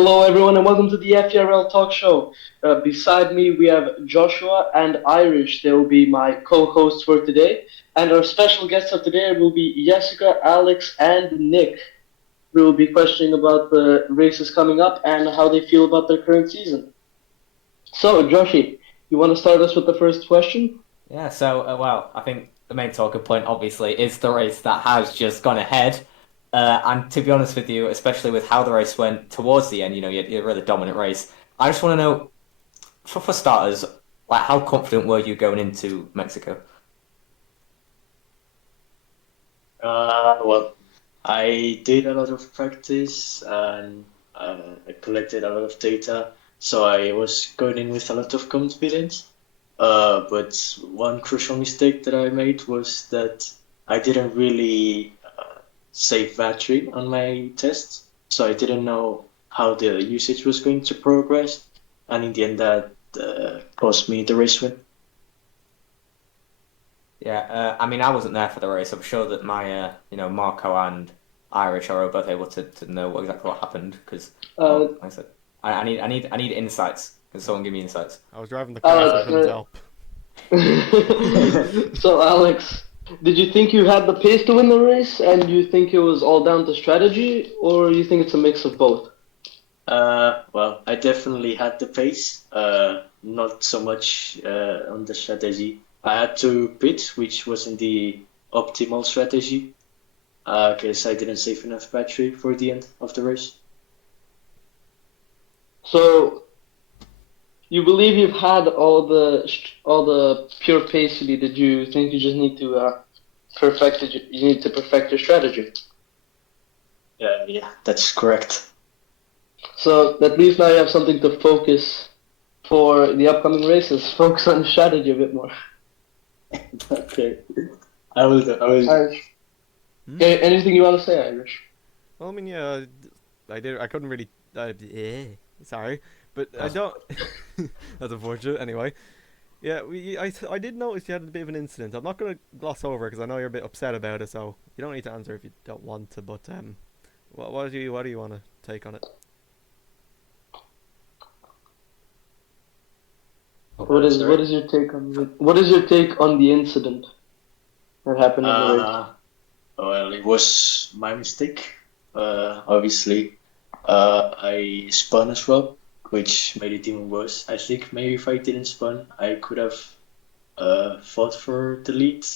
Hello, everyone, and welcome to the FERL talk show. Beside me, we have Joshua and Irish. They will be my co-hosts for today, and our special guests of today will be Jasuka, Alex, and Nick. We will be questioning about the races coming up and how they feel about their current season. So, Joshi, you want to start us with the first question? Yeah, well, I think the main talking point, obviously, is the race that has just gone ahead. And to be honest with you, especially with how the race went towards the end, you had a really dominant race. I just want to know, for starters, like how confident were you going into Mexico? Well, I did a lot of practice and I collected a lot of data, so I was going in with a lot of confidence. But one crucial mistake that I made was that I didn't really save battery on my tests, so I didn't know how the usage was going to progress, and in the end, that cost me the race win. Yeah, I mean, I wasn't there for the race. I'm sure that Marko and Irish are both able to know exactly what happened because, Uh, like I said, I need insights. Can someone give me insights? I was driving the car, so I Alex, couldn't help. so Alex, did you think you had the pace to win the race, and you think it was all down to strategy, or you think it's a mix of both? Well, I definitely had the pace, not so much on the strategy. I had to pit, which wasn't the optimal strategy, because I didn't save enough battery for the end of the race. So you believe you've had all the pure pace you need. Did you think you just need to perfect it? You need to perfect your strategy. Yeah, that's correct. So at least now you have something to focus for the upcoming races. Focus on strategy a bit more. Okay, I will do. I will do. Irish. Hmm? Anything you want to say, Irish? Well, I mean, yeah, I did. I couldn't really. Sorry, but I That's don't. That's unfortunate. Anyway, yeah, I did notice you had a bit of an incident. I'm not gonna gloss over because I know you're a bit upset about it, so you don't need to answer if you don't want to. But what do you want to take on it? What Sorry. is your take on the incident that happened in the race? Uh, well, it was my mistake. Obviously, I spun as well, which made it even worse. I think maybe if I didn't spun, I could have fought for the lead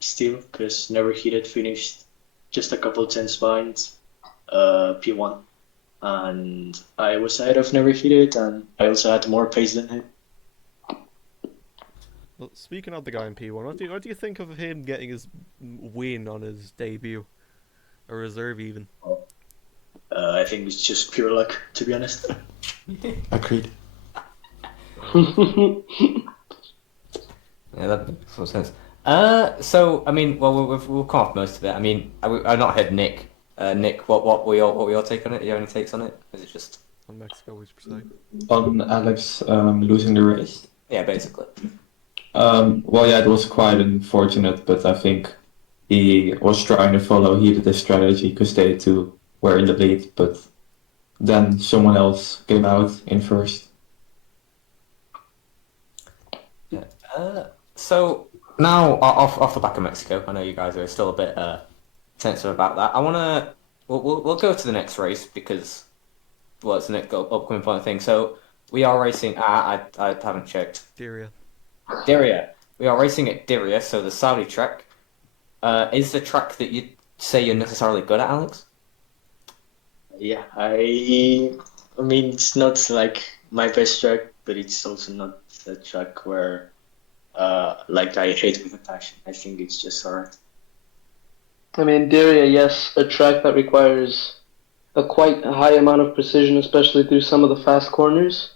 still, because Never Hit It finished just a couple tenths behind P1. And I was ahead of Never Hit It, and I also had more pace than him. Well, speaking of the guy in P1, what do you think of him getting his win on his debut, a reserve even? I think it's just pure luck, to be honest. Agreed. Fair enough. Yeah, that makes some sense. So I mean, well, we'll come off most of it. I mean, I not heard Nick. Nick, what were your take on it? Do you have any takes on it? Is it just On Mexico, which precise. On Alex losing the race. yeah, basically? Well, yeah, it was quite unfortunate, but I think he was trying to follow the strategy because they two were in the lead, but then someone else came out in first. Yeah. So now off the back of Mexico, I know you guys are still a bit sensitive about that. We'll go to the next race because well, it's the next upcoming point thing. So we are racing. I haven't checked. Syria. Diriyah. We are racing at Diriyah, so the Saudi track. Is the track that you say you're necessarily good at, Alex? Yeah, I mean, it's not like my best track, but it's also not a track where like I hate with a passion. I think it's just alright. I mean, Daria, yes, a track that requires a quite high amount of precision, especially through some of the fast corners.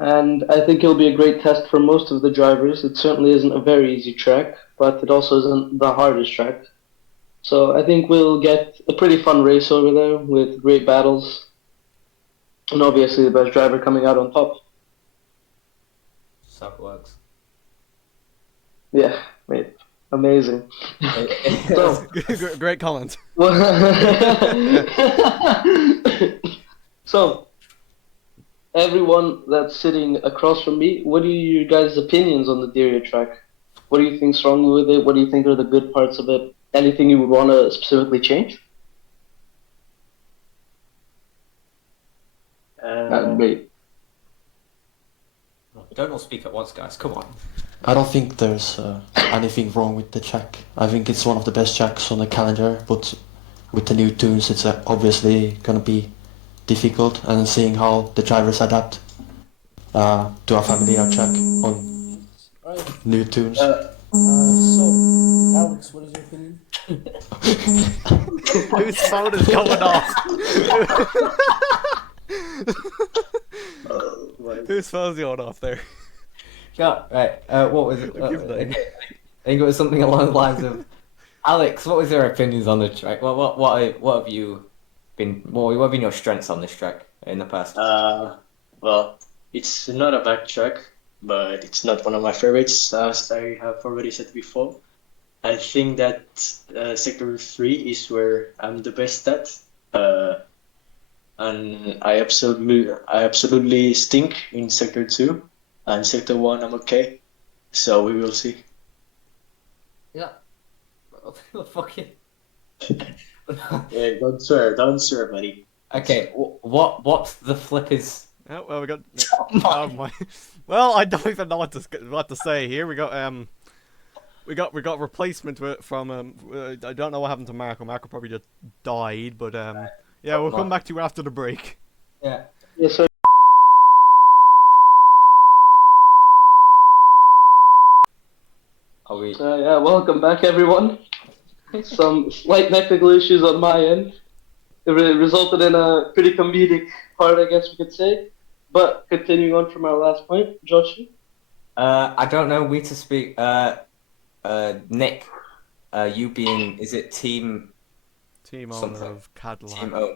And I think it'll be a great test for most of the drivers. It certainly isn't a very easy track, but it also isn't the hardest track. So I think we'll get a pretty fun race over there with great battles, and obviously the best driver coming out on top. So it works. Yeah, mate, amazing. So, Great comment. so everyone that's sitting across from me, what are your guys' opinions on the Diriyah track? What do you think's wrong with it? What do you think are the good parts of it? Anything you would want to specifically change? Great. Don't all speak at once, guys. Come on. I don't think there's anything wrong with the track. I think it's one of the best tracks on the calendar, but with the new tunes it's obviously gonna be difficult, and seeing how the drivers adapt to a familiar track on Right. new tunes. So, Alex, what is your opinion? Whose phone is going off? Whose phone's going off there? Yeah, right. What was it? Give name. I think it was something along the lines of Alex. What was your opinions on the track? What have you been? What have been your strengths on this track in the past? Well, it's not a bad track, but it's not one of my favorites, as I have already said before. I think that Sector 3 is where I'm the best at, and I absolutely stink in Sector 2, and Sector 1 I'm okay, so we will see. Yeah. Fuck it. Yeah, don't swear, buddy. Okay. What the flip is? Oh, well, we got. Oh my. Well, I don't even know what to say here. We got replacement from I don't know what happened to Marko. Marko probably just died, but yeah, we'll come back to you after the break. Yeah. Yes, sir. Are we? Yeah, welcome back, everyone. Some slight technical issues on my end. It resulted in a pretty comedic part, I guess we could say. But continuing on from our last point, Joshua. I don't know we to speak. Nick, you being is it team Team owner something? of Cadillac. Team owner.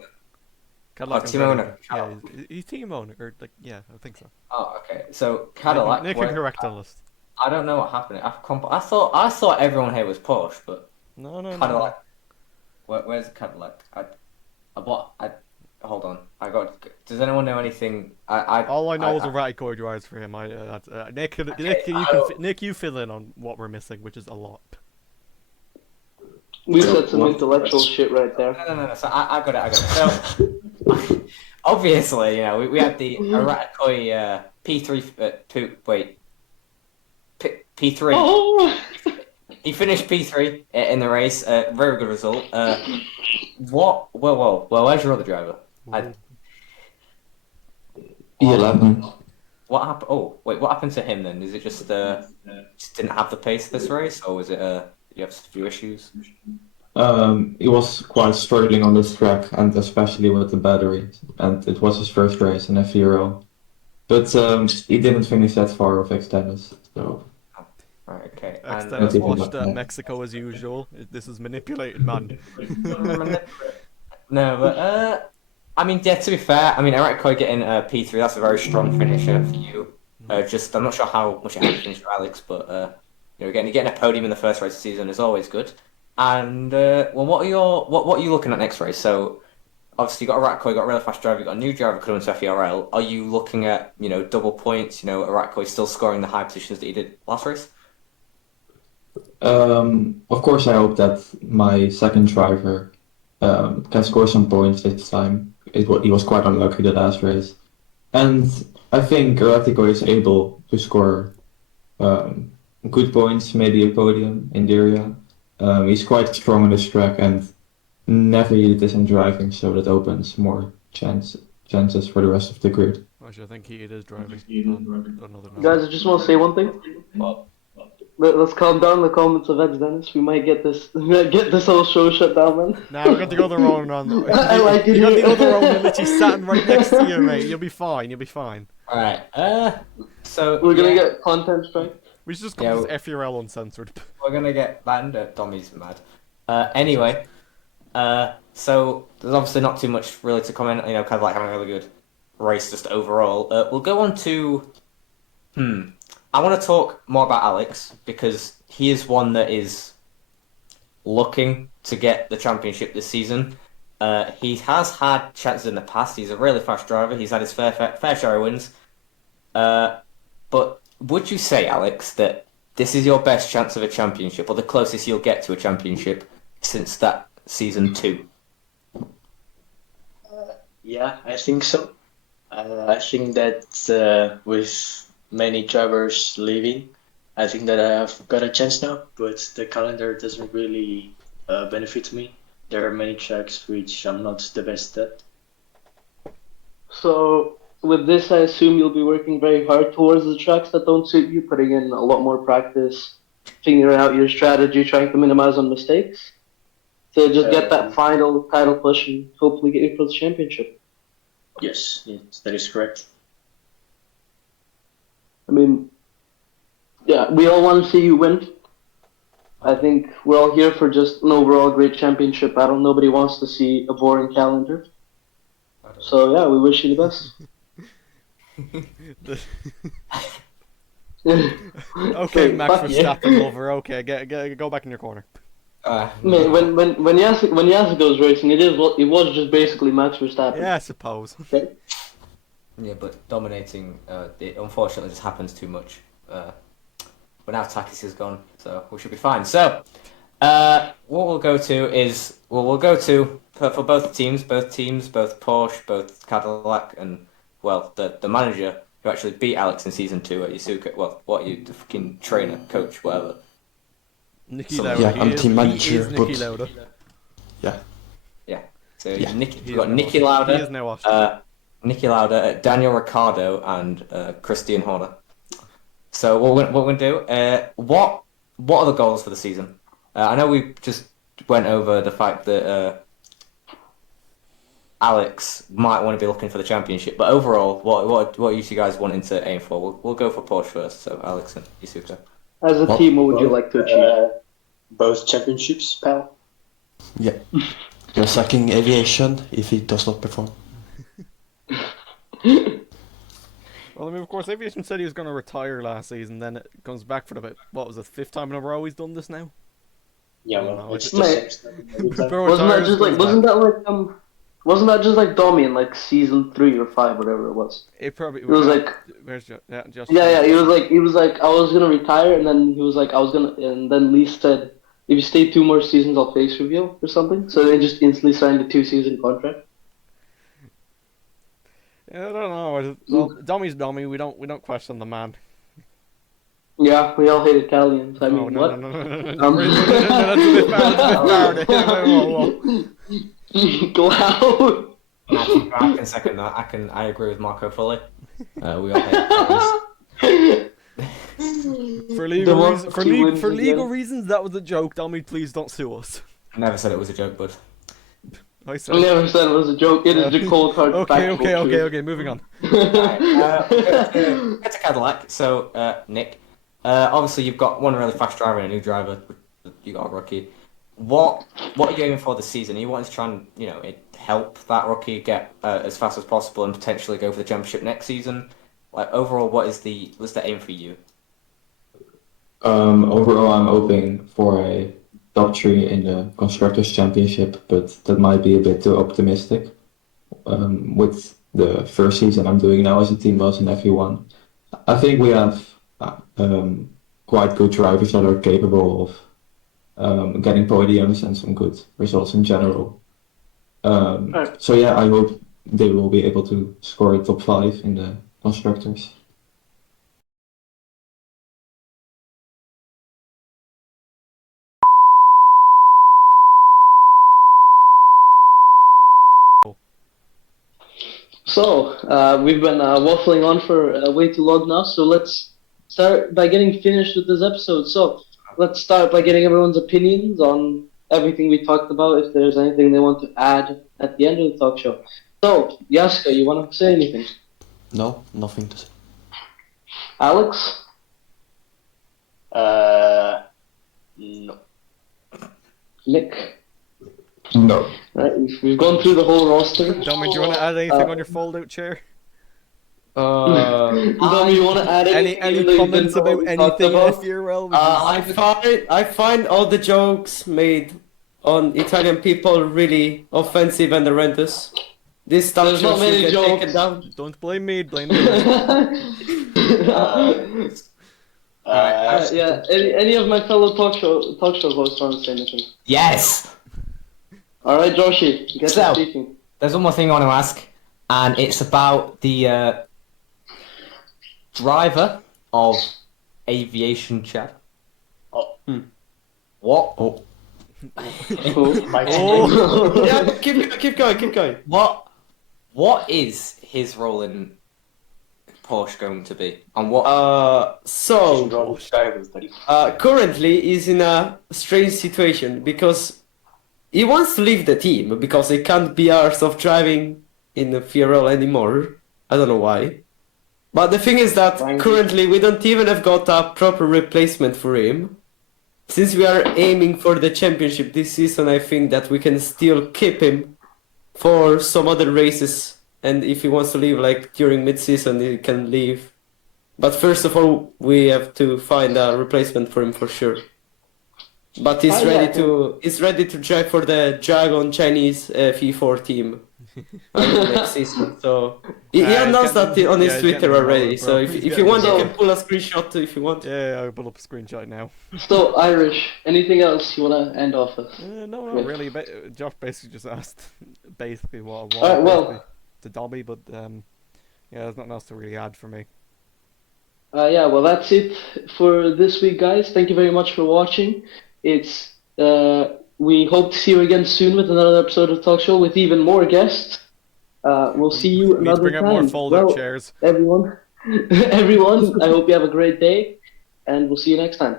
Cadillac Oh, is team very- owner. Yeah, he's team owner, or like, yeah, I think so. Oh, okay. So Cadillac. Nick can correct on us. I don't know what happened. I thought everyone here was Porsche, but No. Cadillac. Where's Cadillac? Hold on. Does anyone know anything? All I know is erratic chord drives for him. Nick, you fill in on what we're missing, which is a lot. We said some intellectual shit right there. No. So I got it. So obviously, we had the Aratakoi P3. P3. Oh! He finished P3 in the race. Very good result. What? Well. Where's your other driver? P11. What happened? Oh, wait. What happened to him then? Is it just didn't have the pace this race, or was it you have a few issues? He was quite struggling on this track, and especially with the battery. And it was his first race in FERL. But he didn't finish that far off extended. So Right. Okay. Extended watched Mexico as usual. This is manipulated, man. No, but I mean, yeah. To be fair, I mean, Aratakoi getting P3. That's a very strong finisher for you. I'm not sure how much it happens for Alex, but getting a podium in the first race of the season is always good. And well, what are you looking at next race? So obviously you got Aratakoi, you got a really fast driver, you got a new driver coming to FERL. Are you looking at double points? Aratakoi still scoring the high positions that he did last race. of course, I hope that my second driver can score some points this time. He was quite unlucky the last race, and I think Eratico is able to score good points, maybe a podium in Diriyah. He's quite strong on this track and never needed this in driving, so that opens more chances for the rest of the grid. Actually, I think he is driving. On another note. Guys, I just want to say one thing. What? Let's calm down the comments of X Dennis. We might get this whole show shut down, man. Now we got the other Ronan on. I like it. You got the other Ronan literally sat right next to you, mate. You'll be fine. All right. So We're gonna get content strike. We should just call this FERL uncensored. We're gonna get banned. Dommy's mad. Anyway, so there's obviously not too much really to comment. Kind of like having a really good race just overall. We'll go on to. I want to talk more about Alex because he is one that is looking to get the championship this season. He has had chances in the past. He's a really fast driver. He's had his fair share of wins. But would you say, Alex, that this is your best chance of a championship, or the closest you'll get to a championship since that season 2? Yeah, I think so. I think that with many drivers leaving, I think that I have got a chance now, but the calendar doesn't really benefit me. There are many tracks which I'm not the best at. So with this, I assume you'll be working very hard towards the tracks that don't suit you, putting in a lot more practice, figuring out your strategy, trying to minimize on mistakes, to just get that final title push and hopefully get your first championship. Yes, that is correct. I mean, yeah, we all want to see you win. I think we're all here for just an overall great championship battle. Nobody wants to see a boring calendar. So yeah, we wish you the best. Okay, Max Fuck yeah. Verstappen lover. Okay, go back in your corner. Mate, when Jasuka's racing, it was just basically Max Verstappen. Yeah, I suppose. Okay? Yeah, but dominating, it unfortunately just happens too much. But now Takis is gone, so we should be fine. So, what we'll go to is we'll go to for both teams, both Porsche, both Cadillac, and well, the manager who actually beat Alex in season 2 at Jasuka. Well, what are you, the fucking trainer, coach, whatever. Nicky Some- Lauda. Yeah, he I'm is, team he manager, is Nicky but- Lauda. Yeah. So Yeah. We've got now Nicky Aust- Lauda. He is now Austrian. Nicky Lauda, Daniel Ricciardo, and Christian Horner. So what we're gonna do? What are the goals for the season? I know we just went over the fact that Alex might want to be looking for the championship, but overall, what are you two guys wanting to aim for? We'll go for Porsche first. So Alex and Jasuka. As a Well, team, what would you like to achieve? Both championships, pal. Yeah. You're sacking aviation if he does not perform. Well, I mean, of course, Aviation said he was going to retire last season. Then it comes back for the what was it, 5th time in a row he's done this now? Yeah, No, well, it's it's- the Mate. same stuff every time. Bro Wasn't that retires, just like comes wasn't that just like Dommy in like season 3 or 5, whatever it was? back. It probably It was like where's just yeah, he was like I was gonna retire, and then he was like I was gonna, and then Lee said if you stay 2 more seasons, I'll face reveal or something. So they just instantly signed a 2-season contract. Yeah, I don't know. Well, Dommy's Dommy. We don't question the man. Yeah, we all hate Italians. I mean, Oh, no, what? no, no. Um, That's a bit bad. Whoa. Cloud. I can second that. I agree with Marko fully. We all hate For legal wins again. reasons, that was a joke. Dommy, please don't sue us. I never said it was a joke, bud. I I said. never said it was a joke. It is the cold hard factual truth. Okay. Moving on. Get to Cadillac. So, Nick, obviously you've got one really fast driver and a new driver. You got a rookie. What are you aiming for this season? Are you wanting to try and help that rookie get as fast as possible and potentially go for the championship next season? Like overall, what's the aim for you? Overall, I'm hoping for a top 3 in the Constructors' Championship, but that might be a bit too optimistic. With the first season I'm doing now as a team boss in FE1, I think we have quite good drivers that are capable of getting podiums and some good results in general. So yeah, I hope they will be able to score a top 5 in the Constructors. So, we've been waffling on for way too long now, so let's start by getting finished with this episode. So, let's start by getting everyone's opinions on everything we talked about, if there's anything they want to add at the end of the talk show. So, Jasuka, you want to say anything? No, nothing to say. Alex? No. Nick? No. Right, we've gone through the whole roster. Dommy, do you want to add anything on your fold-out chair? Dommy, you want to add anything? Any even though you comments didn't know about what we talked anything in about? FERL? I find all the jokes made on Italian people really offensive and horrendous. This talk There's show not many should get taken jokes. down. Don't blame me, blame the Yeah. Any of my fellow talk show hosts want to say anything? Yes. All right, Joshi, get So- to speaking. There's one more thing I want to ask, and it's about the driver of aviation chat. Oh. What? Oh. Oh. Yeah, keep going. What is his role in Porsche going to be? And what? So currently he's in a strange situation because he wants to leave the team because he can't be arsed of driving in the FERL anymore. I don't know why. But the thing is that currently we don't even have got a proper replacement for him. Since we are aiming for the championship this season, I think that we can still keep him for some other races. And if he wants to leave like during mid-season, he can leave. But first of all, we have to find a replacement for him for sure. But he's ready to drive for the Dragon Chinese F4 team next season. So he announced that on his Twitter already. So if you want, you can pull a screenshot if you want. Yeah, I'll pull up a screenshot now. So, Irish, anything else you want to end off with? No, not really. Josh basically just asked basically what I want Alright, well. to Dommy, but yeah, there's nothing else to really add for me. Yeah, well, that's it for this week, guys. Thank you very much for watching. We hope to see you again soon with another episode of Talk Show with even more guests. We'll see you We need to another bring time. out more fold-out chairs. Everyone, I hope you have a great day, and we'll see you next time.